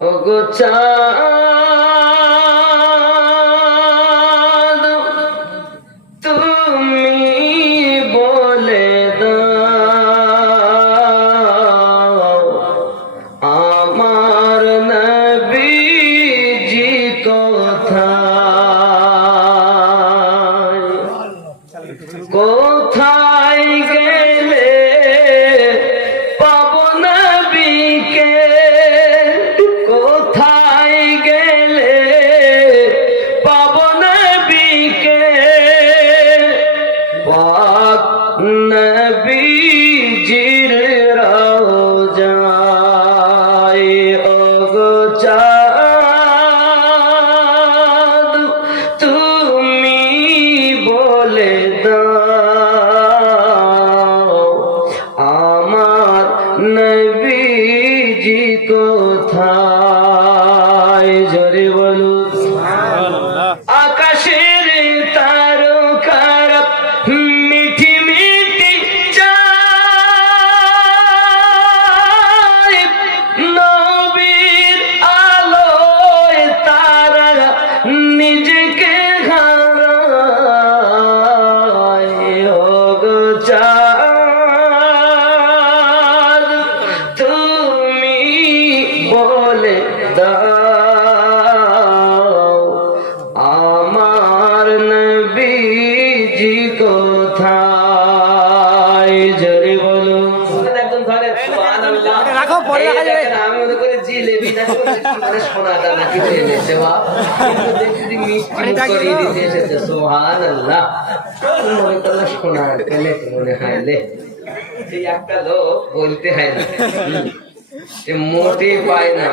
ওগো চাঁদ তুমি বলে দাও আমার নবীজি কোথায় কোথায় গেলে পাবো নবীকে কোথায় গেলে পাবো নবীকে পাক নবীজির রওজায় ওগো চাঁদ তুমি বলে দাও আমার নবীজি কোথায় জোরে বলুন আকাশের তারকার মিঠি মিঠি চায় নবীর আলোয় তারা নিজেকে হারায় ওগো চাঁদ তুমি বলে দাও আমার নবীজি কোথায় জোরে বলো একদম ধরে সুবহানাল্লাহ রাখো পরে রাখা যাবে আমি মনে করে জিলেবি না মানে সোনা দানা কিছু এনেছে বাপ কিন্তু দেখি মিষ্টি করে দিতে এসেছে সুবহানাল্লাহ মনে করলে সোনা পেলে মনে হয় লে এই একটা লোক বলতে হয় না মোটে পায় না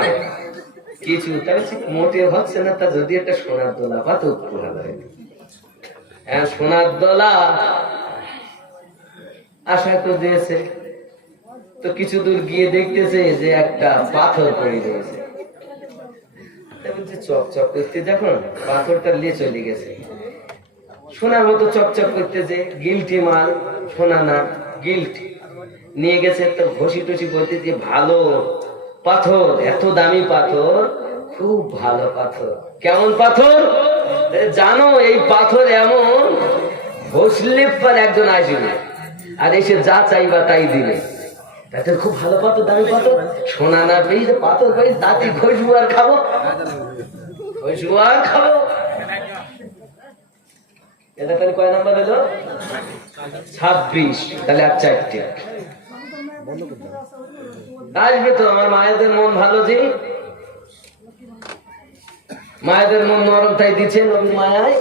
কিছু তাহলে মোটে হচ্ছে না তা যদি একটা সোনার দোলা পাত ভালো হয় হ্যাঁ সোনার দোলা আশা তো দিয়েছে তো কিছু দূর গিয়ে দেখতেছে যে একটা পাথর পড়ে রয়েছে চকচক করতে দেখুন পাথরটা নিয়ে চলে গেছে সোনার মতো চকচক করতেছে গিলটি মাল সোনা না গিল্ট নিয়ে গেছে তো ঘষি টসি বলতে যে ভালো পাথর এত দামি পাথর খুব ভালো পাথর কেমন পাথর জানো এই পাথর এমন ঘষলে পর একজন আসবে আর এসে যা চাইবা তাই দিবে তাতে খুব ভালো পাথর দামি পাথর সোনা না পেয়ে পাথর পেয়ে দাঁতি ঘষবো আর খাবো এটা তাহলে কয় নাম্বার হলো 26 তাহলে আর 4টে আসবে তো আমার মায়েদের মন ভালো যে মায়েদের মন নরম তাই দিচ্ছেন নবীর মায়ায়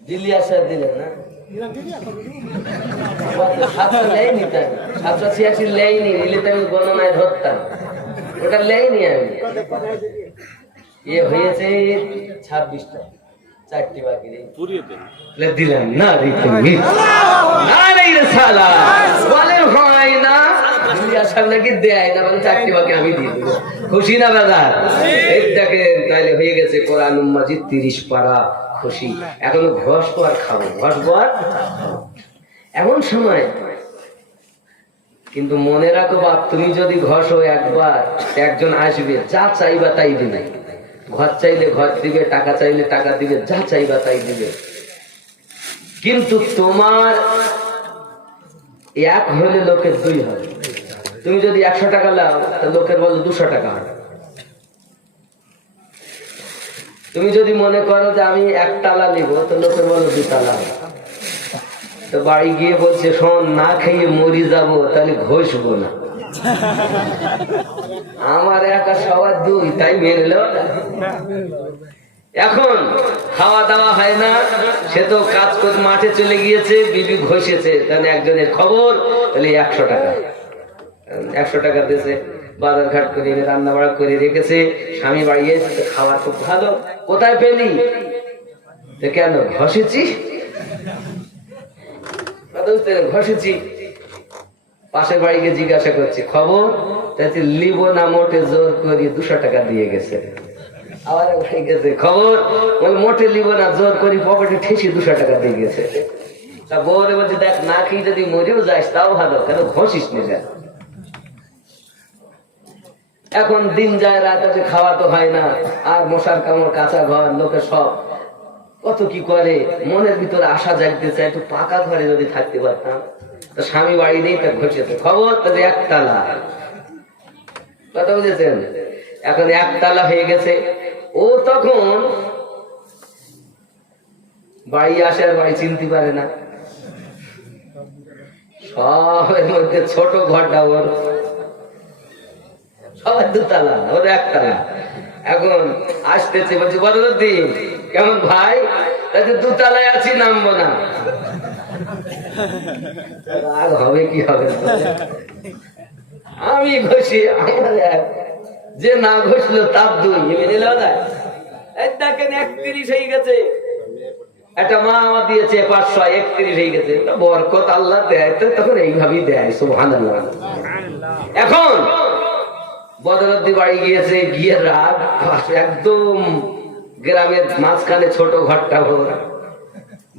দিল্লি আসা দিলেন না 786 লেয়নি নিলে তো আমি গণনায় ধরতাম ওটা লেয়নি আমি ইয়ে হয়েছে 26টা 4টি বাকি দিলাম না বলে হয় না আসার নাকি দেয় না মানে 4টি বাকি আমি দিয়ে দেবো খুশি না বাজার দেখেন তাইলে হয়ে গেছে কোরআন মাজিদ 30 পারা খুশি এখনো ঘষবো আর খাবো ঘষবো আর এমন সময় কিন্তু মনে রাখো বাপ তুমি যদি ঘষো একবার একজন আসবে যা চাইবা তাই দিবে ঘর চাইলে ঘর দিবে টাকা চাইলে টাকা দিবে যা চাইবা তাই দিবে কিন্তু তোমার এক হলে লোকের 2 হবে তুমি যদি 100 টাকা লাও তা লোকের বলো 200 টাকা হবে তুমি যদি মনে করো যে আমি 1 তালা নিব তো লোকের বলো 2 তালা হবে তো বাড়ি গিয়ে বলছে শোন না খেয়ে মরি যাব তাহলে ঘষবো না আমার একা সবার 2 তাই মেনে লো এখন খাওয়া দাওয়া হয় না সে তো কাজ করে মাঠে চলে গিয়েছে বিবি ঘষেছে তাহলে একজনের খবর তাহলে 100 টাকা 100 টাকা দিয়েছে বাজার ঘাট করে রান্না বাড়া করে রেখেছে স্বামী বাড়ি এসে খাওয়া খুব ভালো কোথায় পেলি কেন ঘষেছি ঘষেছি পাশের বাড়িকে জিজ্ঞাসা করছি খবর তাতে লিব না মোটে জোর করি 200 টাকা দিয়ে গেছে আবার বাড়ি গেছে খবর মোটে লিব না জোর করি পকেটে ঠেসি 200 টাকা দিয়ে গেছে তা বউরে বলছে দেখ না খেয়ে যদি মরেও যাস তাও ভালো কেন ঘষিস না এখন দিন যায় রাত আছে, খাওয়া তো হয় না, আর মশার কামড়, কাঁচা ঘর, লোকে সব কত কি করে, মনের ভিতরে আশা জাগতেছে একটু পাকা ঘরে যদি থাকতে পারতাম। তো স্বামী বাড়ি নেই, তার ঘটেছে খবর তাদের একতলা, কথা বুঝেছেন? এখন একতলা হয়ে গেছে। ও তখন বাড়ি আসে আর বাড়ি চিনতে পারে না, সবের মধ্যে ছোট ঘরটা ওর, সবার দুতলা, ওর একতলা। এখন আসতেছে, বলছি বদরুদ্দিন কেমন ভাই? দুতলায় আছি, নামবো না। রাগ হবে কি হবে, আমি ঘষি, আমার এক, যে না ঘষলো তার দুই, মেনে নেওয়া যায়? দেখেন 31 হয়ে গেছে, একটা মা আমার দিয়েছে 500, 31 হয়ে গেছে। বরকত আল্লাহ দেয় তো তখন এইভাবেই দেয়, সুবহানাল্লাহ। এখন বদরুদ্দি বাড়ি গিয়েছে, গিয়ে রাত, একদম গ্রামের মাঝখানে ছোট ঘরটা ওর,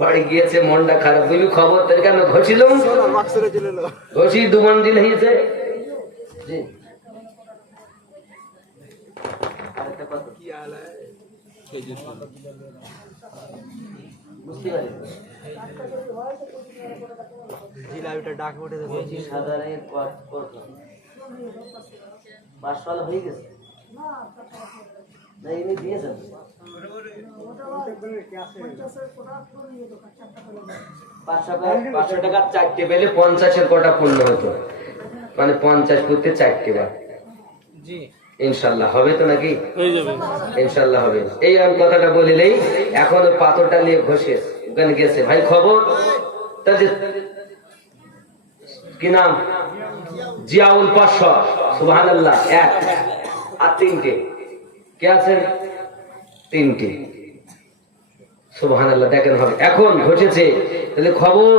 বাড়ি গিয়েছে, মনটা খারাপ। তুমি খবর তাই কেন ঘষিলাম, ঘষি 2 মন্দির হয়েছে। বুঝতে পারি সাধারণ 500 হয়ে গেছে না, এমনি দিয়েছেন 500 টাকার 4টে পেলে 50-এর কটা পূর্ণ হতো, মানে 50 করতে 4টে বার। ইনশাল্লাহ হবে তো নাকি? ইনশাল্লাহ হবে। এই আমি কথাটা বলিলেই এখন পাথরটা নিয়ে ঘষে ওখানে গেছে। ভাই খবর, কি নাম? জিয়াউল 500, সুবহানাল্লাহ। 1 আর 3টে কে আছেন? 3টে, সুবহানাল্লাহ। দেখেন হবে, এখন ঘটেছে। তাহলে খবর,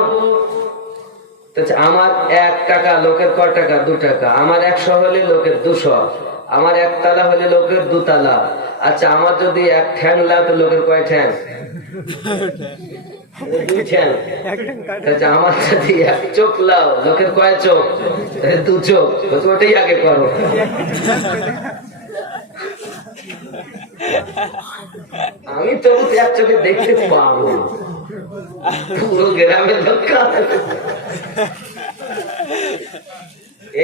আমার 1 টাকা, লোকের ক টাকা? 2 টাকা। আমার 100 হলে লোকের 200, আমার 1 তালা হলে লোকের 2 তালা। আচ্ছা, আমার যদি 1 ঠ্যাং লাও তো লোকের কয় ঠ্যাং? 2 ঠ্যাং। আচ্ছা, আমার যদি 1 চোখ লাও লোকের কয় চোখ? 2 চোখ। ওটাই আগে করো। আমি তো 1 চোখে দেখতে পাবো, পুরো গ্রামের লোক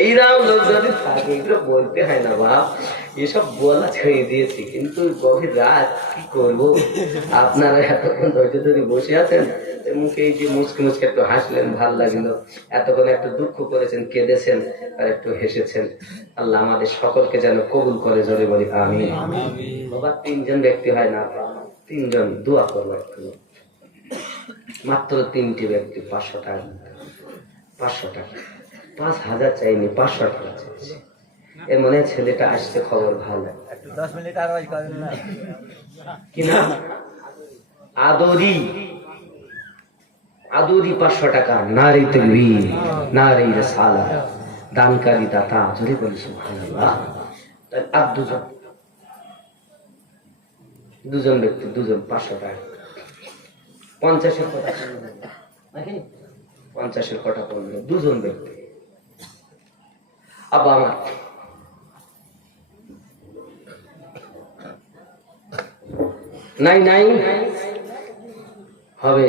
এইরাও লোক যদি থাকে, এগুলো বলতে হয় না বাপ, এসব বলা ছেড়ে দিয়েছি। কিন্তু গভীর রাত কি করবো, আপনারা এতক্ষণ ধৈর্য ধরে বসে আছেন, মুখে এই যে মুচকে মুচকে একটু হাসলেন, ভাল লাগলো। এতক্ষণ একটু দুঃখ করেছেন, কেঁদেছেন, আর একটু হেসেছেন। আল্লাহ আমাদের সকলকে যেন কবুল করে, জোরে বলি আমিন। বাবা 3 জন ব্যক্তি হয় না, 3 জন দোয়া করবো একটু, মাত্র 3টি ব্যক্তি 500 টাকা, 500 টাকা, 5000 চাইনি, 500 টাকা চাইছি। এর মনে ছেলেটা আসছে, খবর ভালো। 10 মিনিট আওয়াজ করেন না, কি না? আদরি, আদরি 500 টাকা। নারী তাকবীর, নারী রিসালাত, দানকারী দাতা, জোরে বলি সুবহানাল্লাহ। আর 2 জন ব্যক্তি, 2 জন 500 টাকা। 50-এর কটা নাকি? 50-এর কটা পড়লো 2 জন ব্যক্তি। আব্বা আমার নাই হবে।